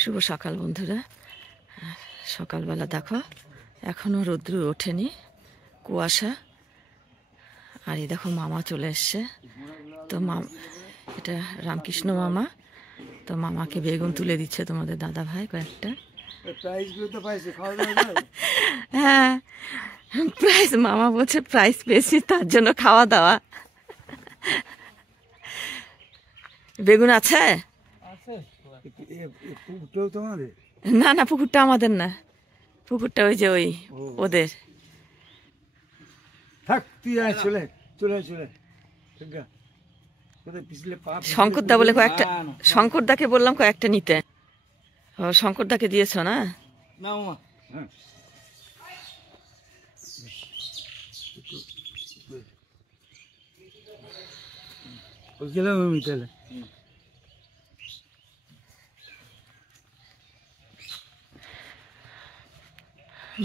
শুভ সকাল বন্ধুরা। সকালবেলা দেখো এখনো রৌদ্র ওঠেনি, কুয়াশা। আর এই দেখো মামা চলে এসছে। তো এটা রামকৃষ্ণ মামা। তো মামাকে বেগুন তুলে দিচ্ছে তোমাদের দাদা ভাই কয়েকটা। হ্যাঁ, প্রাইস মামা বলছে প্রাইস পেয়েছি, তার জন্য খাওয়া দাওয়া। বেগুন আছে? না না, পুকুরটা আমাদের না, পুকুরটা ওই যে ওই ওদের। শঙ্করদা বলে কয়েকটা, শঙ্করদাকে বললাম কয়েকটা নিতে। ও শঙ্করদাকে দিয়েছ না?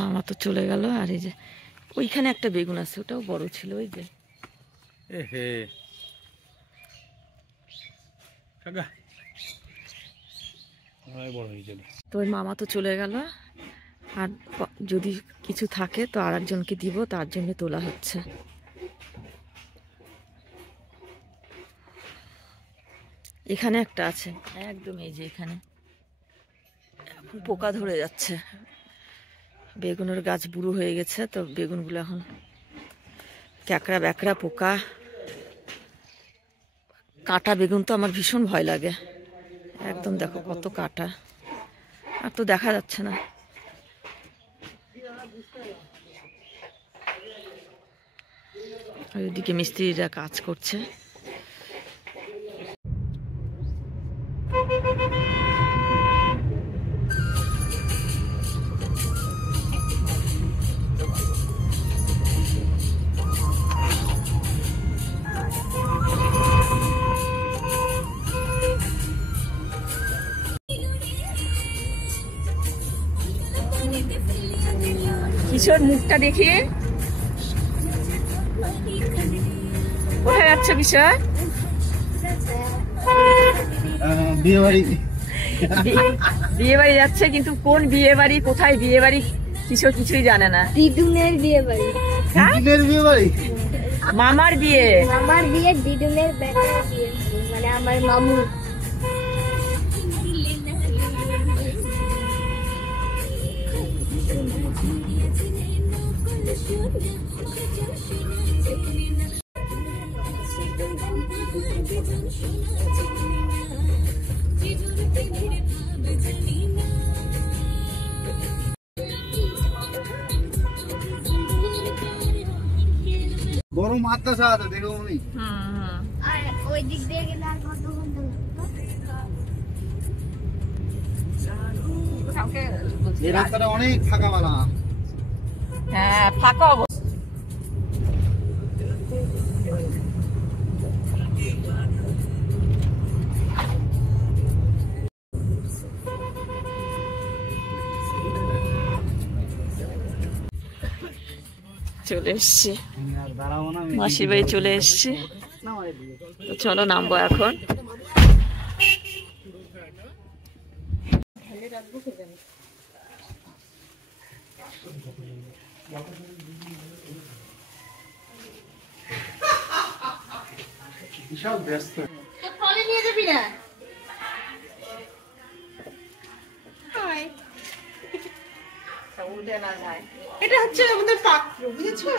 মামা তো চলে গেল। আর এই যে ওইখানে একটা বেগুন আছে, ওটাও বড় ছিল। ওই যে তো ওই মামা তো চলে গেল। আর যদি কিছু থাকে তো আর একজনকে দিব, তার জন্য তোলা হচ্ছে। এখানে একটা আছে একদম, এই যে এখানে পোকা ধরে যাচ্ছে। বেগুনের গাছ বুড়ো হয়ে গেছে, তো বেগুনগুলো এখন ক্যাকড়া ব্যাকড়া পোকা। কাঁটা বেগুন তো আমার ভীষণ ভয় লাগে একদম। দেখো কত কাঁটা, আর তো দেখা যাচ্ছে না। ওইদিকে মিস্ত্রিরা কাজ করছে। কিশোর মুখটা দেখি, কোথায় যাচ্ছে কিশোর? বিয়ে বাড়ি যাচ্ছে, কিন্তু কোন বিয়ে বাড়ি, কোথায় বিয়ে বাড়ি কিশোর কিছুই জানে না। দিদুনের বিয়ে বাড়ি। দিদুনের বিয়ে বাড়ি? মামার বিয়ে। মামার বিয়ে, দিদুনের বেটার বিয়ে, মানে আমার মামু। বড় মাদ্রাসা আছে দেখো উনি। আর ওই দিক দিয়ে গেলে আর কত ঘন্টা লাগবে? এই রাস্তাটা অনেক ফাঁকা বালা। হ্যাঁ, ফাঁকা অবস্থা। চলে এসছি মাসির বাড়ি, চলে এসছি। তো চলো নামবো এখন। বিশাল ব্যস্ত। নিয়ে যাবি না? এটা হচ্ছে আমাদের পাত্র, বুঝেছো?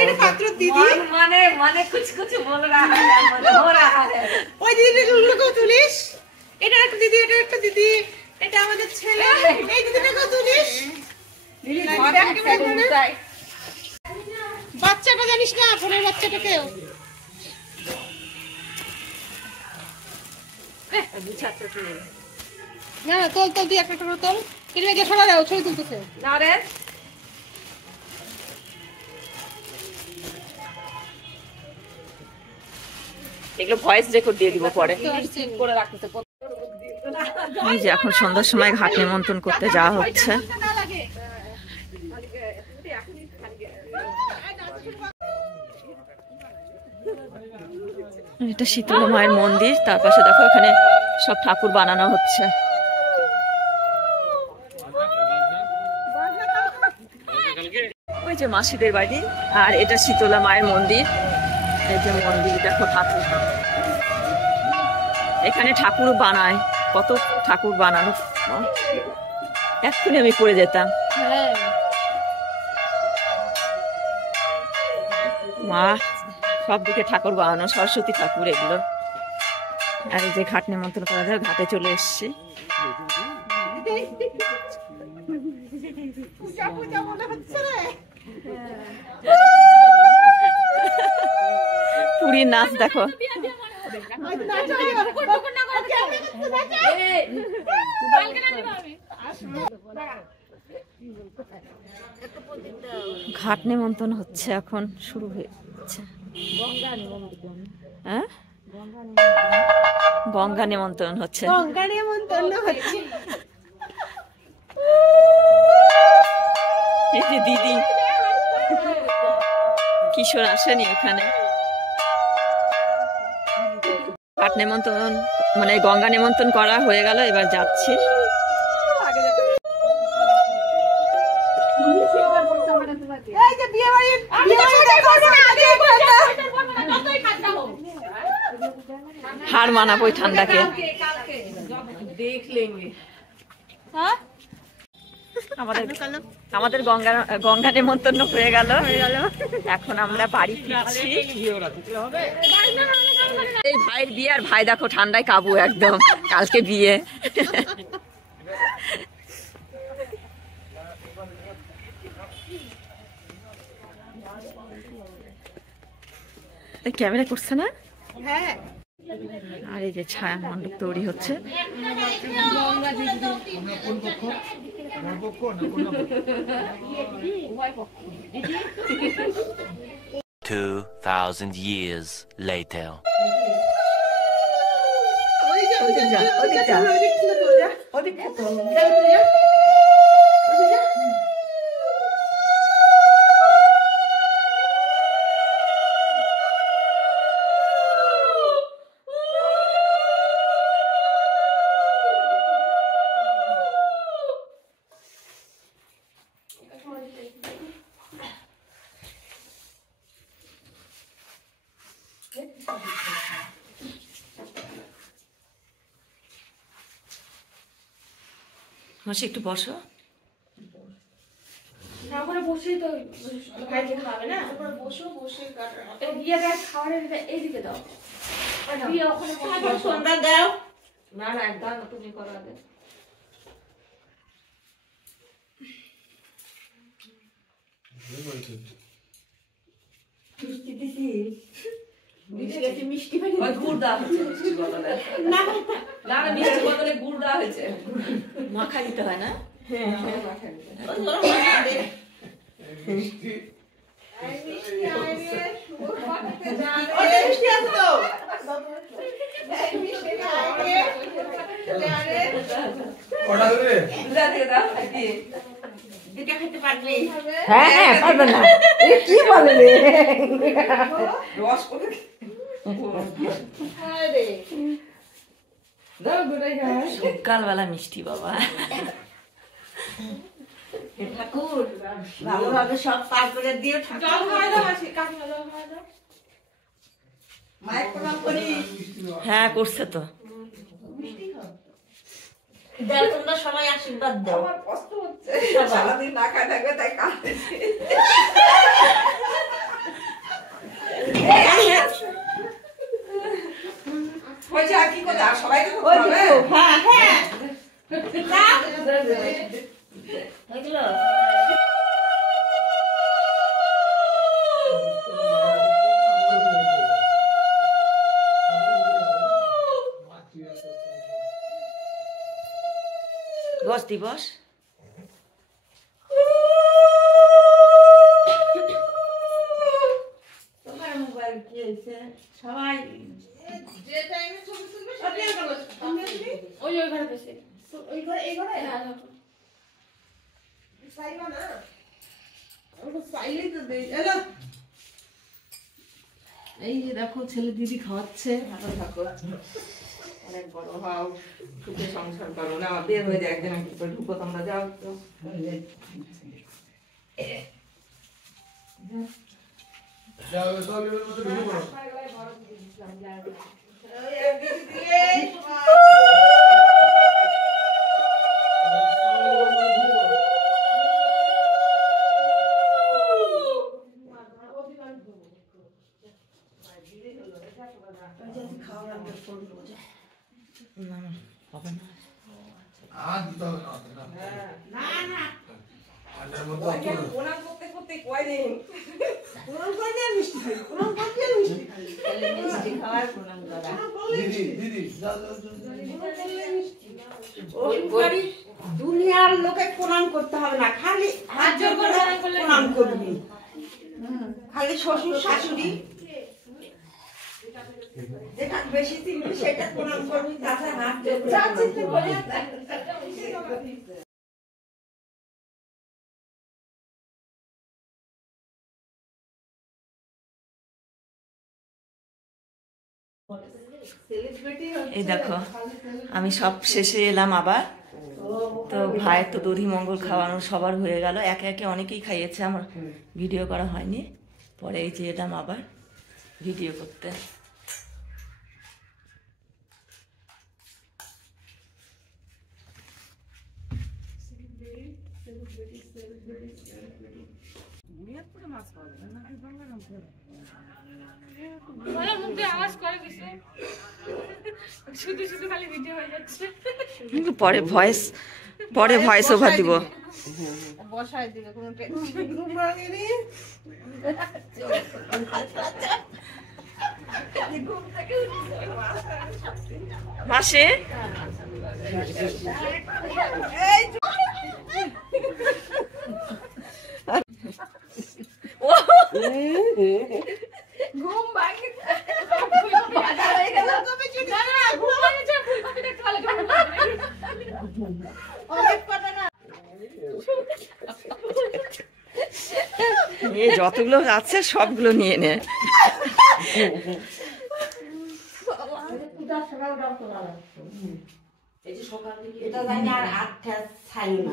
এটা পাত্র দিদি, মানে মানে কুছ কুছ বল রাহা হ্যায়, মানে হো রাহা হ্যায়। ওই দিদিটাকে তুলিস। এটা একটা দিদি, এটা একটা দিদি, এটা আমাদের ছেলে। এই দিদিটাকে তুলিস। বাচ্চাটা জানিস না, ফোনের বাচ্চাটাকেও। না তোল তোল, তুই একটা করে তোল। কিনে গিয়ে সরা দাও, ছবি তুলতেছে। না রে, এগুলো ভয়েস রেকর্ড দিয়ে দিব পরে। এই যে এখন সন্ধ্যার সময় ঘাট নিমন্ত্রণ করতে যাওয়া হচ্ছে। এটা শীতলা মায়ের মন্দির, তার পাশে দেখো এখানে সব ঠাকুর বানানো হচ্ছে। ওই যে মাসিদের বাড়ি, আর এটা শীতলা মায়ের মন্দির। এই যে মন্দির দেখো, ঠাকুর এখানে ঠাকুর বানায়, কত ঠাকুর বানানো, এক্ষুনি আমি পড়ে যেতাম। মা সব দিকে ঠাকুর বানানো, সরস্বতী ঠাকুর এগুলো। আর এই যে ঘাট নিমন্ত্রণ করা যায়, ঘাটে চলে এসছি। পুরীর নাচ দেখো। ঘাট নিমন্ত্রণ হচ্ছে, এখন শুরু হয়েছে। হ্যাঁ, গঙ্গা নিমন্ত্রণ হচ্ছে। গঙ্গা নিমন্ত্রণ হচ্ছে। এই যে দিদি কিশোর আসেনি এখানে। ঘাট নিমন্ত্রণ মানে গঙ্গা নিমন্ত্রণ করা হয়ে গেল, এবার যাচ্ছি। হার মানাবো ওই ঠান্ডাকে। আমাদের গঙ্গা নিমন্ত্রণ হয়ে গেল। এখন আমরা বাড়ি ফিরছি। এই ভাইয়ের বিয়ে, আর ভাই দেখো ঠান্ডায় কাবু একদম, কালকে বিয়ে। ক্যামেরা করছে না? হ্যাঁ। আর এই যে ছায়া মণ্ডপ তৈরি হচ্ছে। 2000 years later. মাসি একটু বসো। তারপরে বসেই তো ভাইকে খাবে না, তারপরে বসে বিয়ে খাওয়ার এইদিকে দাও, বিয়ে ওখানে সন্ধ্যা দাও। না না একদম তুমি করা দে। মিষ্টি গুড় দেওয়া হয়েছে, মিষ্টি বদলে না না মিষ্টি বদলে গুড় দেওয়া হয়েছে। মাখা দিতে হয় না? হ্যাঁ পারবে না, কি বলে সকালবেলা মিষ্টি বাবা। ঠাকুর ভালোভাবে সব পার করে দিও। মায়ের প্রণাম করি। হ্যাঁ করছে তো। তোমরা সবাই আশীর্বাদ দাও। আমার কষ্ট হচ্ছে, সারাদিন না খায় থাকবে তাই কাঁদতেছি। হয়েছে আর কি করে, আর সবাই তো হবে। হ্যাঁ হ্যাঁ এগুলো গছ দিবস। তোমার মোবাইল কি হয়েছে? সবাই যে টাইমে ছবি তুলবে সেটাই ভালো। ওই ঘরে বসে, ওই ঘরে এই ঘরে। হ্যাঁ দেখো সাইবা না, ওটা সাইলেই তো দেই। এলো এই যে দেখো ছেলে দিদি খাওয়াচ্ছে। ভালো থাকো, অনেক বড় হও, সুখে সংসার করো। না বের হয়ে যায় একদিন, কি করে ঢুকো তোমরা, যাও তো। না হবে না। প্রণাম করতে করতে কয়দিন মিষ্টি খাওয়ার প্রণাম করা। দুনিয়ার লোকে প্রণাম করতে হবে না, খালি হাত জোর করে প্রণাম করবি। খালি শ্বশুর শাশুড়ি যেটা বেশি চিনবি সেটা প্রণাম করবি, তাছাড়া হাত জোর করে এই দেখো আমি সব শেষে এলাম আবার। তো ভাইয়ের তো দধি মঙ্গল খাওয়ানো সবার হয়ে গেল, একে একে অনেকেই খাইয়েছে, আমার ভিডিও করা হয়নি। পরে এই যে এলাম আবার ভিডিও করতে। শুধু শুধু খালি ভিডিও হয়ে যাচ্ছে। পরে ভয়েস ওভার দিব। বসায় দিবে, কোনো টেনশন নেই। মাসে ঘুম ভাঙি যতগুলো আছে সবগুলো নিয়ে নে। এটা জানি আর আটটা ছাই না।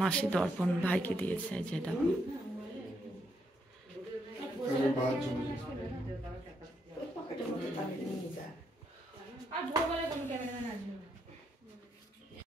মাসি দর্পণ ভাইকে দিয়েছে, যে দেখো।